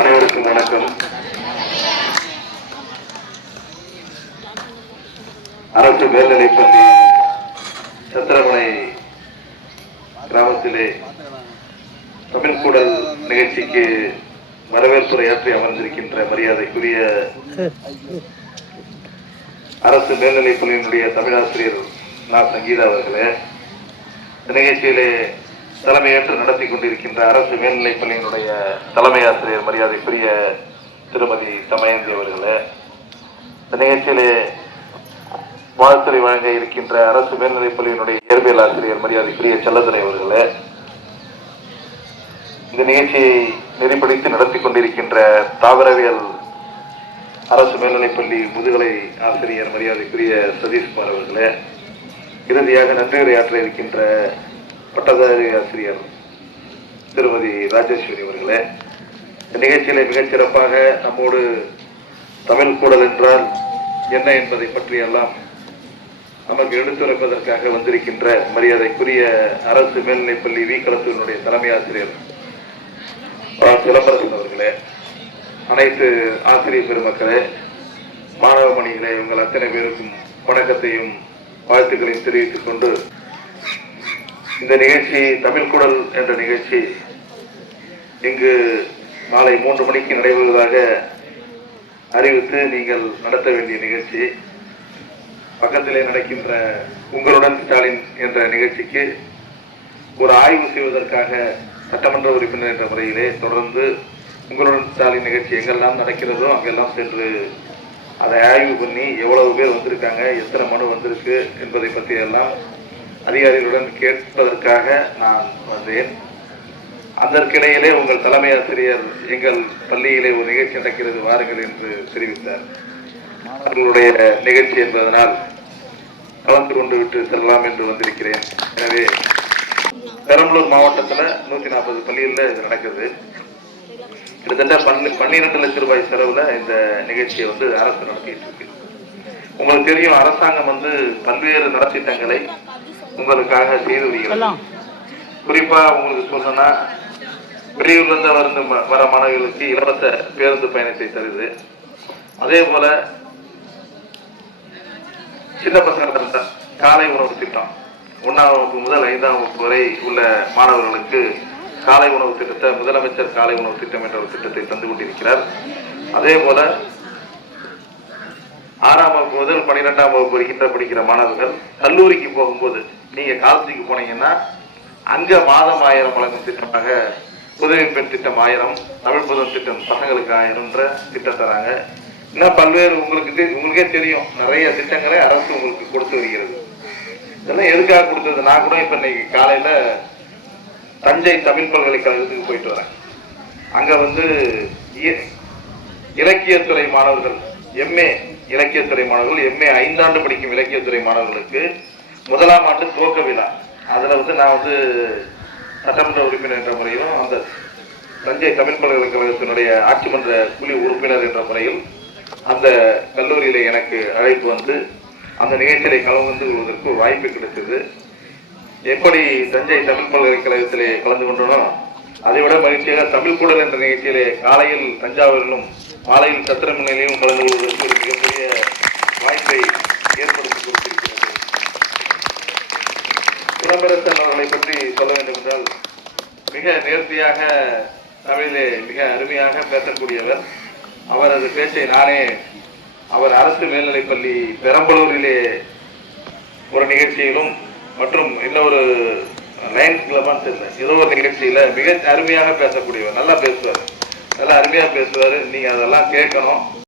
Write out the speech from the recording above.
அனைவருக்கும் வணக்கம். அரசு மேல்நிலைப்பள்ளி சத்திரமனை கிராமத்திலே தமிழ் கூடல் நிகழ்ச்சிக்கு வரவேற்புரையாற்றி அமர்ந்திருக்கின்ற மரியாதைக்குரிய அரசு மேல்நிலைப்பள்ளியினுடைய தமிழாசிரியர் சங்கீதா அவர்களே, நிகழ்ச்சியிலே தலைமையேற்று நடத்தி கொண்டிருக்கின்ற அரசு மேல்நிலைப்பள்ளியினுடைய தலைமை ஆசிரியர் மரியாதைக்குரிய திருமதி தமயந்தி அவர்களே, இந்த நிகழ்ச்சியிலே வாழ்த்துறை வழங்க இருக்கின்ற அரசு மேல்நிலைப்பள்ளியினுடைய இயற்பியல் ஆசிரியர் மரியாதைக்குரிய செல்லதுரை அவர்களே, இந்த நிகழ்ச்சியை நெறிப்படுத்தி நடத்தி கொண்டிருக்கின்ற தாவரவியல் அரசு மேல்நிலைப்பள்ளி முதுகலை ஆசிரியர் மரியாதைக்குரிய சதீஷ்குமார் அவர்களே, இறுதியாக நன்றியுரையாற்ற இருக்கின்ற பட்டதாரி ஆசிரியர் திருமதி ராஜேஸ்வரி அவர்களே, இந்த நிகழ்ச்சியிலே மிகச் சிறப்பாக நம்மோடு தமிழ் கூடல் என்றால் என்ன என்பதை பற்றியெல்லாம் நமக்கு எடுத்துரைப்பதற்காக வந்திருக்கின்ற மரியாதைக்குரிய அரசு மேல்நிலைப்பள்ளி வி களத்தூரினுடைய தலைமை ஆசிரியர் சிலம்பரசன் அவர்களே, அனைத்து ஆசிரியர் பெருமக்களே, மாணவ மணிகளே, உங்கள் அத்தனை பேருக்கும் வணக்கத்தையும் வாழ்த்துக்களையும் தெரிவித்துக் கொண்டு, இந்த நிகழ்ச்சி தமிழ் கூடல் என்ற நிகழ்ச்சி இங்கு மாலை 3 மணிக்கு நடைபெறுவதாக அறிவித்து நீங்கள் நடத்த வேண்டிய நிகழ்ச்சி. பக்கத்திலே நடக்கின்ற உங்களுடன் ஸ்டாலின் என்ற நிகழ்ச்சிக்கு ஒரு ஆய்வு செய்வதற்காக சட்டமன்ற உறுப்பினர் என்ற முறையிலே தொடர்ந்து உங்களுடன் ஸ்டாலின் நிகழ்ச்சி எங்கெல்லாம் நடக்கிறதோ அங்கெல்லாம் சென்று அதை ஆய்வு பண்ணி எவ்வளவு பேர் வந்திருக்காங்க, எத்தனை மனு வந்திருக்கு என்பதை பற்றி எல்லாம் அதிகாரிகளுடன் கேட்பதற்காக நான் வந்தேன். அதற்கிடையிலே உங்கள் தலைமை ஆசிரியர் எங்கள் பள்ளியிலே ஒரு நிகழ்ச்சி நடக்கிறது வாருங்கள் என்று தெரிவித்தார். அவர்களுடைய நிகழ்ச்சி என்பதனால் கலந்து கொண்டு விட்டு செல்லலாம் என்று வந்திருக்கிறேன். எனவே பெரம்பலூர் மாவட்டத்தில் 140 பள்ளிகளில் இது நடக்குது. கிட்டத்தட்ட 12 லட்சம் ரூபாய் செலவுல இந்த நிகழ்ச்சியை அரசு நடத்திட்டு இருக்கு. உங்களுக்கு தெரியும், அரசாங்கம் பல்வேறு நலத்திட்டங்களை உங்களுக்காக செய்து வருகிறது. குறிப்பா உங்களுக்கு சொல்லணும்னா, வெளியூர்ல இருந்து வர மாணவர்களுக்கு இலவச பேருந்து பயணத்தை தருது. அதே போல சின்ன பசங்க காலை உணவு திட்டம் 1ஆம் வகுப்பு முதல் 5ஆம் வகுப்பு வரை உள்ள மாணவர்களுக்கு காலை உணவு திட்டத்தை முதலமைச்சர் காலை உணவு திட்டம் என்ற ஒரு திட்டத்தை தந்து கொண்டிருக்கிறார். அதே போல 6ஆம் வகுப்பு முதல் 12ஆம் வகுப்பு வருகின்ற படிக்கிற மாணவர்கள் கல்லூரிக்கு போகும்போது நீங்க காலேஜுக்கு போனீங்கன்னா அங்க மாதம் 1000 வழங்கும் திட்டமாக உதவி பெண் திட்டம் 1000, தமிழ் புதன் திட்டம் பசங்களுக்கு 1000 திட்டம் தராங்க. இன்னும் பல்வேறு உங்களுக்கே தெரியும், நிறைய திட்டங்களை அரசு உங்களுக்கு கொடுத்து வருகிறது. இதெல்லாம் எதுக்காக கொடுத்தது? நான் கூட இப்ப இன்னைக்கு காலையில தஞ்சை தமிழ் பல்கலைக்கழகத்துக்கு போயிட்டு வரேன். அங்க இலக்கியத்துறை மாணவர்கள், எம்ஏ இலக்கியத்துறை மாணவர்கள், எம்ஏ 5 ஆண்டு படிக்கும் இலக்கியத்துறை மாணவர்களுக்கு 1ஆம் ஆண்டு துவக்க விழா. அதுல நான் சட்டமன்ற உறுப்பினர் என்ற முறையிலும் அந்த தஞ்சை தமிழ் பல்கலைக்கழகத்தினுடைய ஆட்சி மன்ற குழு உறுப்பினர் என்ற முறையில் அந்த கல்லூரியில எனக்கு அழைப்பு அந்த நிகழ்ச்சியை கலந்து கொள்வதற்கு ஒரு வாய்ப்பு கிடைத்தது. எப்படி தஞ்சை தமிழ் பல்கலைக்கழகத்திலே கலந்து கொண்டனோ அதை விட மகிழ்ச்சியாக தமிழ் கூடல் என்ற நிகழ்ச்சியிலே காலையில் தஞ்சாவூரிலும் மாலையில் சத்திரமனையிலும் கலந்து கொள்வதற்கு ஒரு மிகப்பெரிய வாய்ப்பை ஏற்படுத்தி கொடுத்திருக்கிறது. சிலம்பரசன் அவர்களை பற்றி சொல்ல வேண்டும் என்றால், மிக நேர்த்தியாக தமிழிலே மிக அருமையாக பேசக்கூடியவர். அவரது பேச்சை அவர் அரசு மேல்நிலைப்பள்ளி பெரம்பலூரிலே ஒரு நிகழ்ச்சியிலும் மற்றும் இன்னொரு லயன்ஸ் கிளப்பான்னு தெரியல, ஏதோ ஒரு நிகழ்ச்சியில மிக அருமையாக பேசக்கூடியவர். நல்லா பேசுவார், நல்லா அருமையா பேசுவார். நீங்க அதெல்லாம் கேட்கணும்.